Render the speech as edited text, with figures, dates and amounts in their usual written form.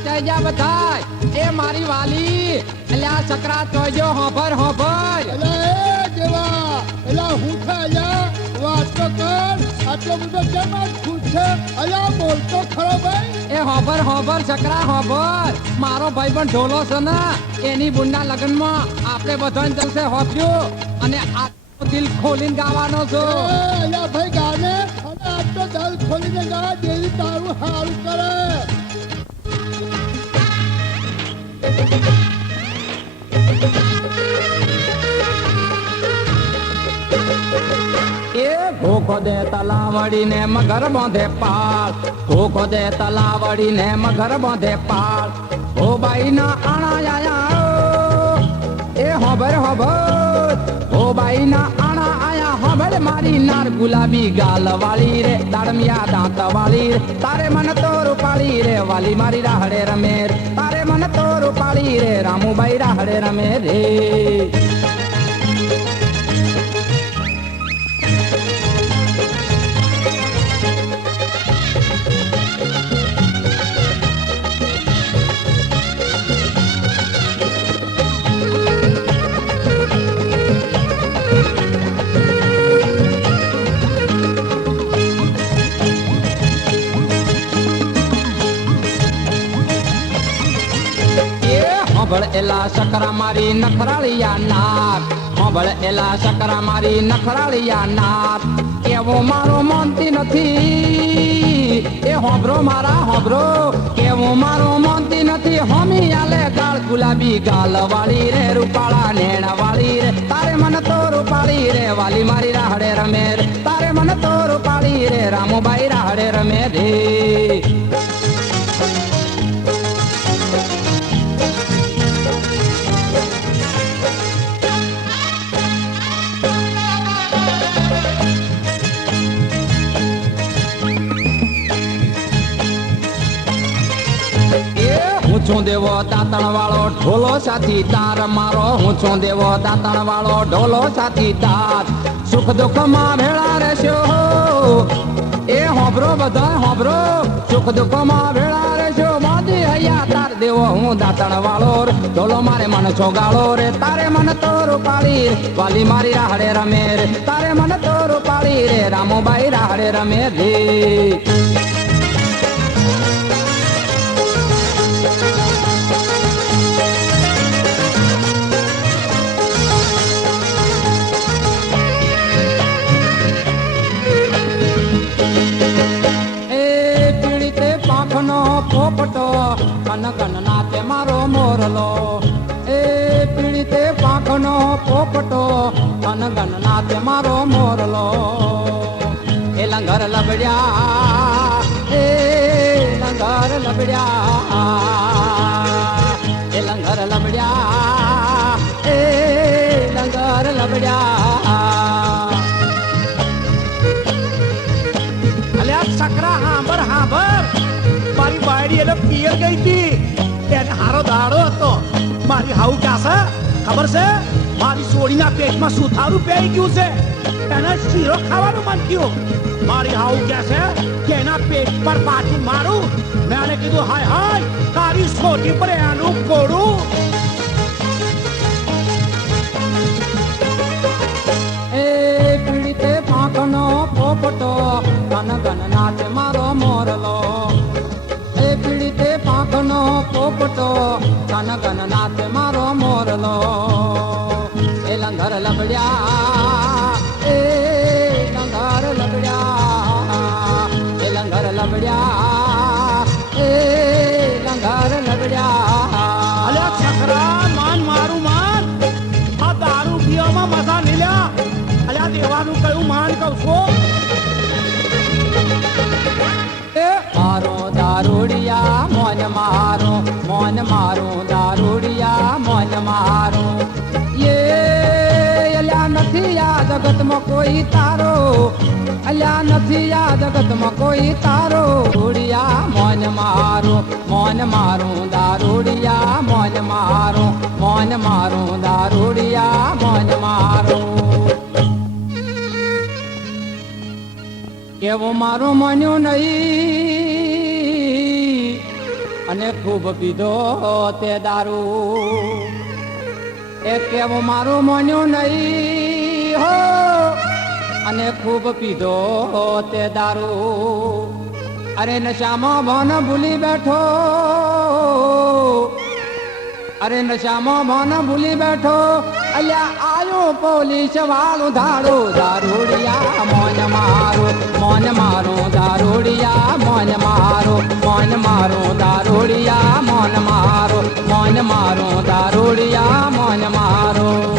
બચાઈ જા બધાય એ મારી વાલી અલ્યા સકરા જોજો હોભર હોભર એલા એ દેવા એલા હું ખાયા વાત તો કર આટલો બધો કેમ ખુશ છે અલ્યા બોલતો ખરો ભાઈ એ હોભર હોભર સકરા હોભર મારો ભાઈ પણ ઢોલો છે ને એની બુનના લગ્નમાં આપણે બધાને જલસે હોપ્યું અને આ દિલ ખોલીને ગાવાનો છો અલ્યા ભાઈ ગાને અને આટલો દિલ ખોલીને ગા દેવી તારું હારું કરે એ ભૂખો દે તલાવડી ને મગર બાંધે પાળ ભૂખો દે તલાવડી ને મગર બાંધે પાળ ઓ બાઈ ના આણા આયા એ હોબર હોબર ઓ બાઈ ના આણા આયા હોબર મારી નાર ગુલાબી ગાલ વાળી રે દાડમિયા દાંત વાળી રે તારે મન તો રૂપાળી રે વાલી મારી રાહડે રમે તારે મન તો રૂપાળી રે રામુબાઈ રાહડે રમે રે હોબળ એલા સકરા મારી નખરાળિયા નાક હોબળ એલા સકરા મારી નખરાળિયા નાક કેવો મારો માનતી નથી એ હોબરો મારા હોબરો કેવો મારો માનતી નથી હોમી આલે ગાળ ગુલાબી ગાલ વાળી રે રૂપાળા નેણ વાળી રે તારે મન તો રૂપાળી રે વાલી મારી રાહડે રમે રે તારે મન તો રૂપાળી રે રામુબાઈ રાહડે રમે રે હું દેવો દાંતણ વાળો ઢોલો સાથી તાર મારો હું છું દેવો દાંતણ વાળો ઢોલો સાથી તાર સુખ દુઃખ માં ભેળા રહેશો એ હોબરો બધા હોબરો સુખ દુઃખ માં ભેળા રહેશો મોદી હૈયા તાર દેવો હું દાંતણ વાળો ઢોલો મારે મન છોગાળો રે તારે મન તો રૂપાળી વાલી મારી રાહડે રમે રે તારે મન તો રૂપાળી રે રામુબાઈ રાહડે રમે રે પોપટો કન કન નાચે મારો મોરલો એ પીડીતે પાંખનો પોપટો કન કન નાચે મારો મોરલો એ લંગર લબડ્યા એ લંગર લબડ્યા એ લંગર લબડ્યા એ લંગર લબડ્યા અલ્યા સકરા હાંભર હાંભર મારી બાયડી એટલે પિયર ગઈ હતી એને હારો દાડો હતો મારી હાઉ ક્યાં છે ખબર છે મારી સોડીના પેટમાં સુથારું પેઈ ગયું છે એને શીરો ખાવાનું મન થયું મારી હાઉ કહે છે કે એના પેટ પર પાછું મારું મેં એને કીધું હાય હાય તારી સોડી પર એનું કોડું એ પીડીતે પાંખનો પોપટો ગન ગન નાચે મારો મોરલો પીડીતે પાંખનો પોપટો કન કન નાચે મારો મોરલો એ લંગર લબડ્યા એ લંગર લબડ્યા એ લંગર લબડ્યા એ લંગર લબડ્યા અલ્યા છકરા માન મારું માન આ દારૂ પીવામાં મજા નહીં લ્યા અલ્યા દેવાનું કયું માન કહું છું મારો દારૂડિયા મોન મારું દારૂડિયા મોન મારું અલ્યા નથી આ જગતમાં કોઈ તારો અલ્યા નથી આ જગતમાં કોઈ તારો રૂડિયા મોન મારું દારૂડિયા મોન મારું દારૂડિયા મોન મારું કેવું મારું માન્યું નહીં અને ખૂબ પીધો તે દારૂ એ કેવું મારું માન્યું નહીં હો અને ખૂબ પીધો તે દારૂ અરે નશામાં ભાન ભૂલી બેઠો અરે નશામાં ભાન ભૂલી બેઠો અલ્યા આયો પોલીસ વાળું દારૂડિયા મોન મારું દારૂડિયા મોન મારું દારૂડિયા મોન મારું દારૂડિયા મોન મારું